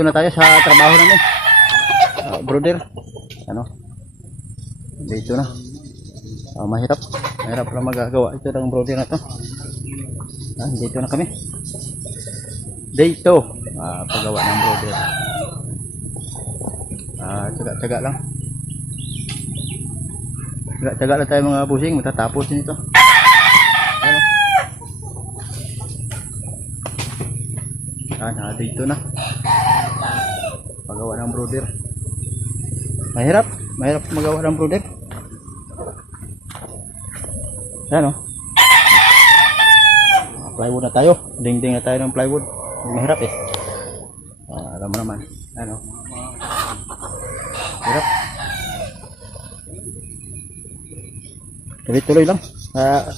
dito na tayo sa trabaho namin. Ah, brother, ano? Dito na. Ah, mahirap. Mahirap lang magagawa ito ng brother na to. Ah, dito na kami. Dito. Ah, paggawa ng brother. Ah, tsaga-tsaga lang. Tsaga-tsaga lang tayo mga busing. Matatapos din ito. Ano? Ah, na dito na. Paggawa ng brother. Mahirap. Mahirap magawa ng brother. Yan o. Ah, Plywood na tayo. Ding-ding na tayo ng plywood. Mahirap eh. Ah, alam mo naman. Ano? Hirap. Tuloy-tuloy lang. Ah,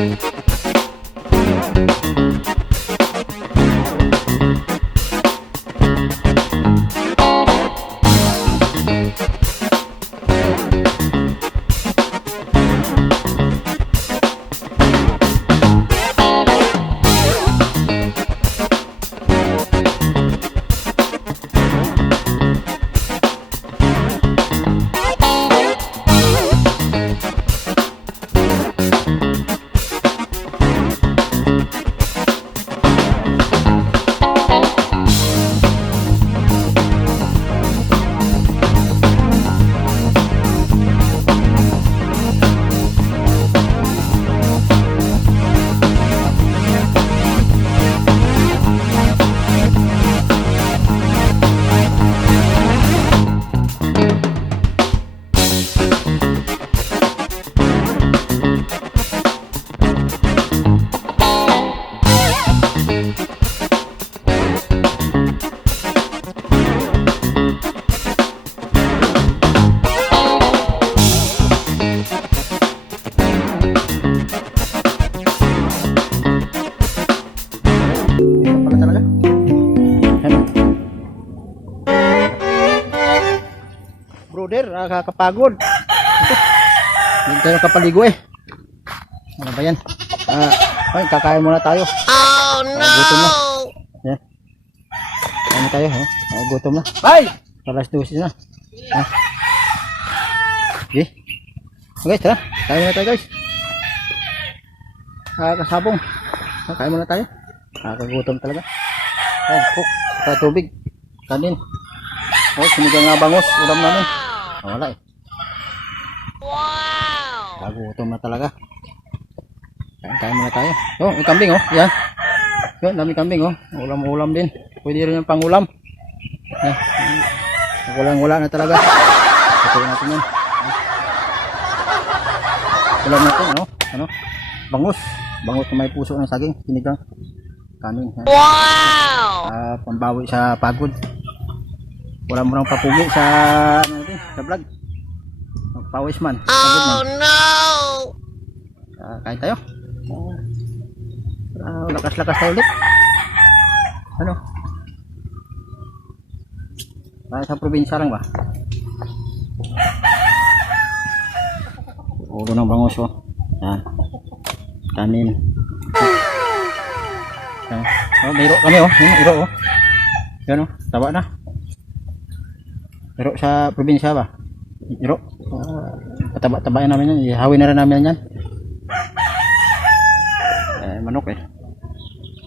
Hirap nakakapagod. Hindi tayo kapaligo eh. Ano ba yan? Ah, ay, kakain muna tayo. Oh no! gutom na. Yan. Kain na tayo, ha? Oh, gutom na. Bye! Alas 12 na. Ha? Okay. Okay, tara. Kain muna tayo, guys. Ah, kasabong. Ah, kain muna tayo. Nakakagutom talaga. Ayan, cook. Saka tubig. Kanin. Oh, sinigang nga bangos. Ulam namin. Wala eh. Wow! Nagutom na talaga. Kain, kain muna tayo. Oh, may kambing oh. Yan. Yan, dami kambing oh. Ulam-ulam din. Pwede rin yung pangulam. Yan. Walang-wala na talaga. Patuloy natin yan. Ulam natin, ano? Ano? Bangus. Bangus na may puso ng saging. Sinigang. Kanin. Wow! Ah, pambawi sa pagod. Wala mo nang papugi sa sa vlog. Pawis man. Oh no! Ah, kain tayo. Ah, lakas-lakas tayo ulit. Ano? Ah, sa probinsya lang ba? Ulo ng bangus oh. Yan. Kanin. Yan. Oh, may iro kami oh. Yan, iro oh. Yan oh, taba na. Iro sa probinsya ba? Iro. Ah, pataba-tabayan namin yan. Ihawin na rin namin yan. Eh, manok eh.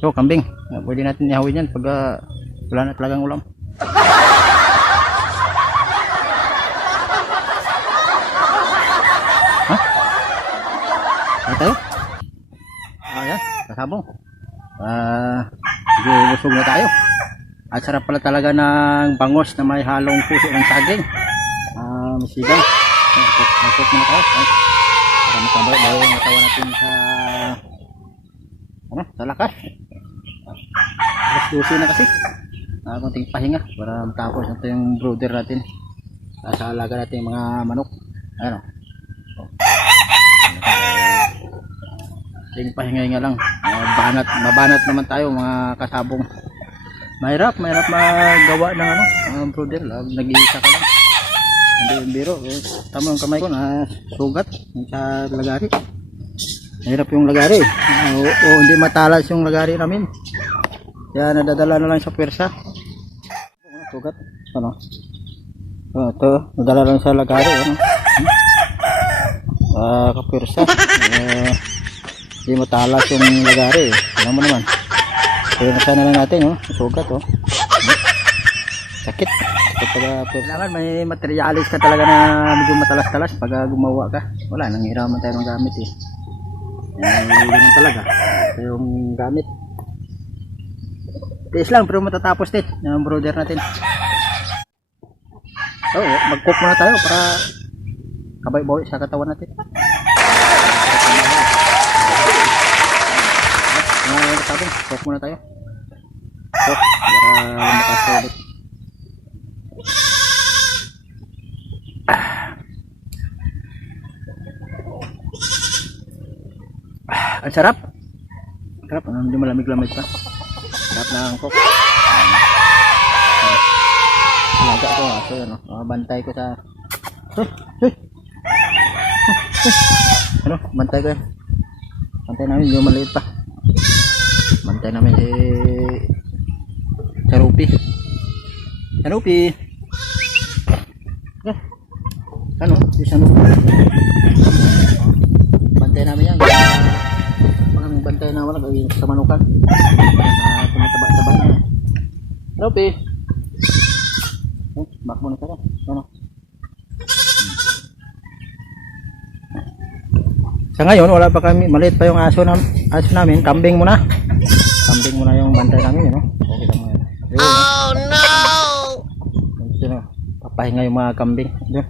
So, kambing. Ah, Pwede natin ihawin yan pag ah, wala na talagang ulam. Ha? Ano tayo? Ayan, kasabong. Ah, uh, busog na tayo. At sarap pala talaga ng bangos na may halong puso ng saging. Ah. Ayan, Cook cook muna tayo. Para matambay bago yung matawa natin sa ano, sa lakas. Alas 12 na kasi. Ah, konting pahinga para matapos natin yung brother natin. Ah, sa alaga natin yung mga manok. Ayan o. Ting pahinga nga lang. Mabanat, mabanat naman tayo mga kasabong. Mahirap, mahirap magawa ng ano, mga brother, nag-iisa ka lang. hindi yung biro. Eh, tama yung kamay ko na sugat sa lagari. Mahirap yung lagari. Ah, o, o hindi matalas yung lagari namin. Kaya nadadala na lang sa pwersa. Ano, Sugat. Ano? Oh, ito, nadala lang sa lagari. Ano? Ah, kapwersa. Ah, hindi matalas yung lagari. Alam mo naman. Kaya nasana lang natin, oh. Sugat, oh. Sakit. Sakit pag uh, Kailangan may materialis ka talaga na medyo matalas-talas pag gumawa ka. Wala, nanghiraman tayo ng gamit eh. Eh, talaga. Ito yung gamit. Tiis lang, pero matatapos din. Yung brother natin. Oh, mag-cook muna tayo para kabay-bawi sa katawan natin. Katabong, cook muna tayo. Cook, para lumakas tayo ulit. Ah, ang sarap. Sarap, ano, hindi malamig-lamig pa. Sarap na ang cook. Alaga ko, aso yun, oh. Ah, bantay ko sa... Hey, hey. Ano, bantay ko yan. Bantay namin, yung maliit pa. Bantay namin si... Sarupi. Sarupi. Eh, ano, si Sarupi. Bantay namin yan. Pag aming bantay na wala, gawin sa manukan. Ah, tumataba-taba na. Sarupi. Eh, back muna tayo. Ano? Sa ngayon, wala pa kami, maliit pa yung aso, na, aso namin, kambing muna. Kambing muna yung bantay namin, yun, no? Okay lang yan. Oh no! Sino, papahinga yung mga kambing. Yun,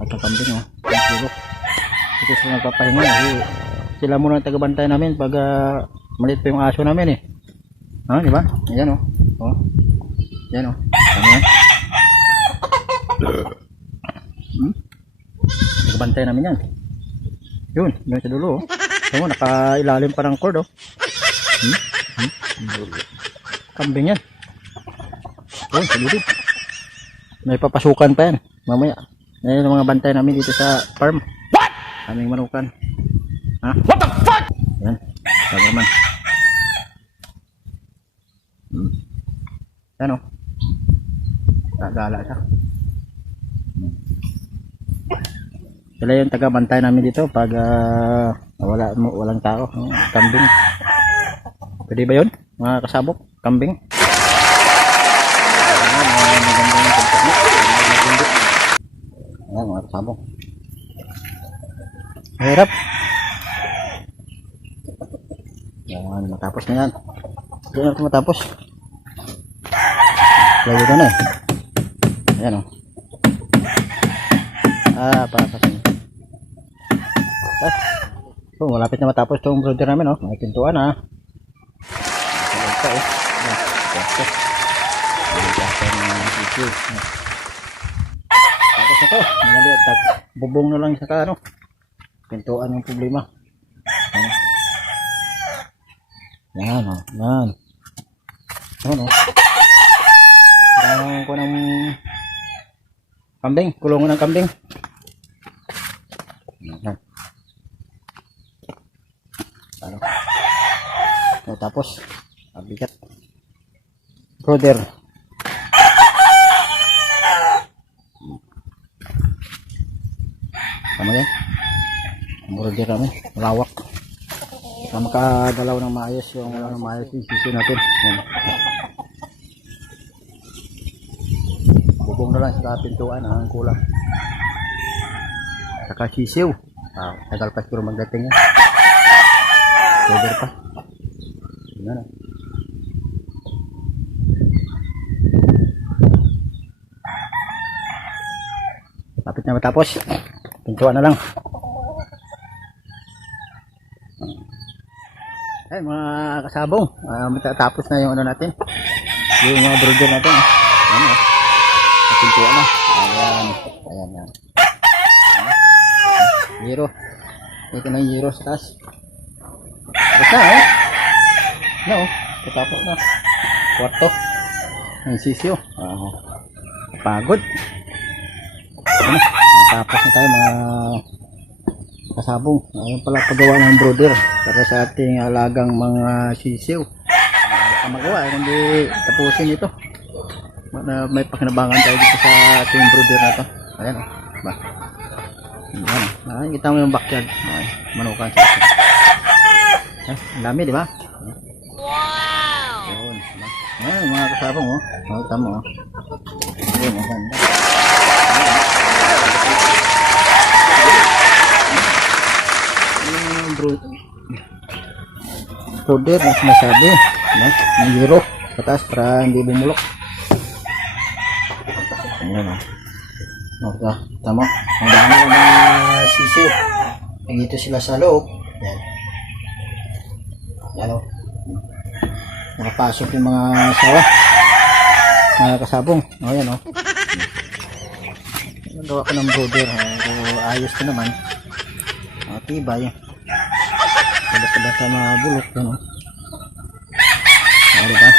nagkakambing, ha? Yung puro. Ito sila nagpapahinga, kasi sila muna ang tagabantay namin pag ah, maliit pa yung aso namin, eh. Ha, di ba? Ayan, oh. Oh. Ayan, oh. Ano yan? Hmm? Tagabantay namin yan. Yun, yun sa dulo. Oh. Tama, nakailalim pa ng cord. Oh. Hmm? Hmm? Kambing yan. Yun, sa. May papasukan pa yan. Mamaya. Yan yung mga bantay namin dito sa farm. What? Aming manukan. Ha? What the fuck? Yan. Sabi naman. Hmm. Yan oh. Nagala siya. Sila yung taga-bantay namin dito pag ah, wala walang tao, Hmm, kambing. Pwede ba 'yon? Mga kasabok, kambing. Ayan, mga magandang pagkain. Kasabok. Mahirap. Ayan, matapos na yan. Hindi na ito matapos. Lagi na na eh. Ayan o. Ah, papasin. Ah, so, malapit na matapos itong brother namin, oh. May pintuan, ah. Ayan pa, eh. Ayan, pwesto. Ayan, pwesto ng sitio. To. Madali at bubong na lang sa ka, ano. Pintuan yung problema. Ayan. Yan, oh. Yan. Ayan, oh. Parang ko ng kambing. Kulungan ng kambing. Yan. Ano? Tapos, mabigat. Brother. Tama yan? Ang Brother kami. Malawak. Na makagalaw ng maayos yung ano, maayos yung sisi natin. Yan. Bubong na lang sa pintuan ang kulang. Saka sisiw. Ah, tagal pa siguro magdating yan. Cover pa. Yan na. Lapit na matapos. Pintuan na lang. Ay, mga kasabong. Ah, matatapos na yung ano natin. Yung mga brother natin. Ano, sa pintuan na. Ayan. Ayan, ayan. Zero. Ito na yung zero sa taas. Tapos na, eh. No, tatapos na. Kwarto. Ang sisyo. Ah, pagod. ano, tapos na tayo mga kasabong. Ayun pala paggawa ng brother para sa ating alagang mga sisiw. Uh, magawa, eh, kundi tapusin ito. Na may pakinabangan tayo dito sa ating brother na to. Ayan o. Ba. Ayan. Ah, kita mo yung backyard. Ay, manukan sa Eh, ang dami, di ba? Wow! Yun. Ayan, mga kasabong, oh. Oh, tamo, oh. Yun, ang ganda. Ayan, bro. Powder na sinasabi. No? Ng euro. Sa taas para hindi bumulok. Ayan, oh. Okay, tama. Ang dami ng mga sisiw. Nandito sila sa loob. Yan. Yan o. Nakapasok yung mga sawa. Mga kasabong. O yan o. Nagawa ko ng brother. O, ayos ko naman. O, tibay. Sa mga bulok. Yan o. O, diba?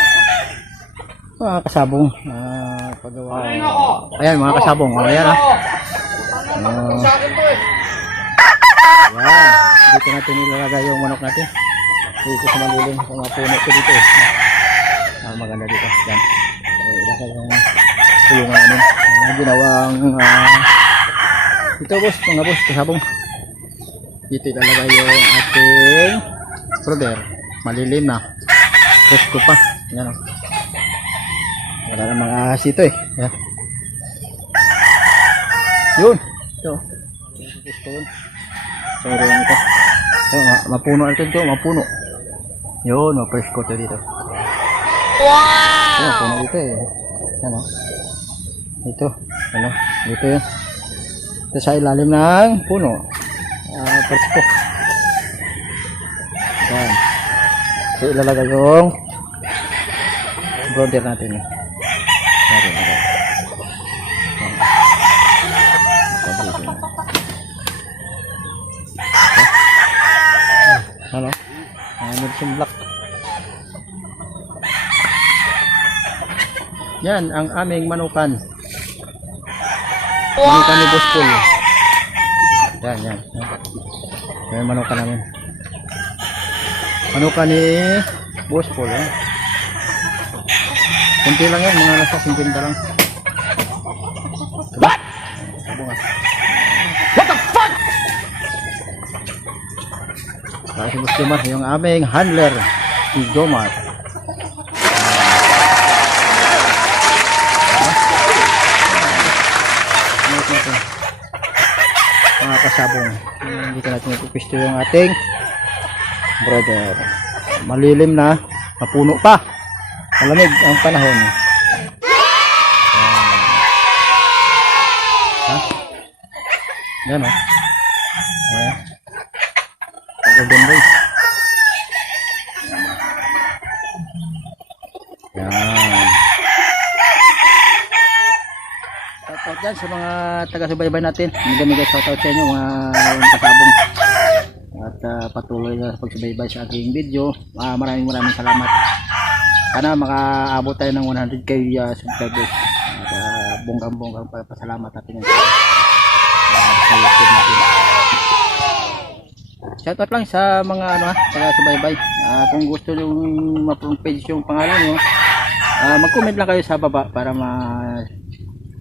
Mga kasabong. Ah, paggawa. Ayan, mga kasabong. O, ayan ah. Oh. Ayan. Dito natin nilalagay yung manok natin. Dito sa malilim. Sa mga puno ko dito eh. Ah, maganda dito. Yan. Eh, ilagay yung tulungan namin. Ah, ginawang ah, ito boss, mga boss, kasabong. Dito ilalagay yung ating brother. Malilim na. Presko pa. Yan o. Wala na mga ahas ito eh. Yan. Yun. Ito. Sorry lang ito. Ito, ma- mapuno ito ito, mapuno. Yun, ma-presko ito dito. Wow! Ito, mapuno dito eh. Ano? Ito. Ano? Dito yun. Ito sa ilalim ng puno. Ah, presko. Yan. Ito ilalagay yung brother natin eh. Ito, dito. Ano? Black. Yan ang aming manukan. Manukan ni Boss Paul. Yan, yan. yan. Manukan namin. Manukan ni Boss Paul. Eh. Kunti lang yan, mga nasa 50 lang. Diba? Sabo nga. Para si Boss yung aming handler, si Jomar. Ano ito ito? Mga kasabong. Hindi ka natin ipipisto yung ating brother. Malilim na, mapuno pa. Malamig ang panahon. Ayan. Ha? Yan o. Ayan. Golden boy. Yan. Shoutout dyan sa mga taga-subaybay natin. Magandang shoutout sa inyo mga kasabong. Ah, patuloy na sa pagsubaybay sa aking video. Ah, maraming maraming salamat. Sana makaabot tayo ng 100k uh, subscribers. At ah, bonggang-bonggang pa- pasalamat natin yun. Ah, sa lang sa mga ano ha, taga subaybay. Ah, kung gusto nyo ma-front page yung pangalan nyo, ah, mag-comment lang kayo sa baba para ma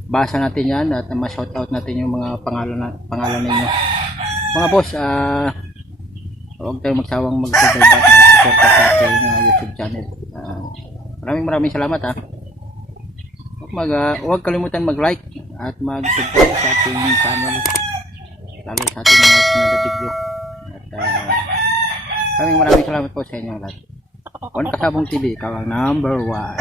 basa natin yan at ma-shoutout natin yung mga pangalan na, pangalan ninyo. Mga boss, ah huwag tayong magsawang mag-subscribe at support sa ating ah, YouTube channel. Ah, maraming maraming salamat ha. Huwag, mag, ah, huwag kalimutan mag-like at mag-subscribe sa ating channel lalo sa ating mga sunod video. At uh, maraming maraming salamat po sa inyo lahat. On Kasabong TV, ikaw ang number one.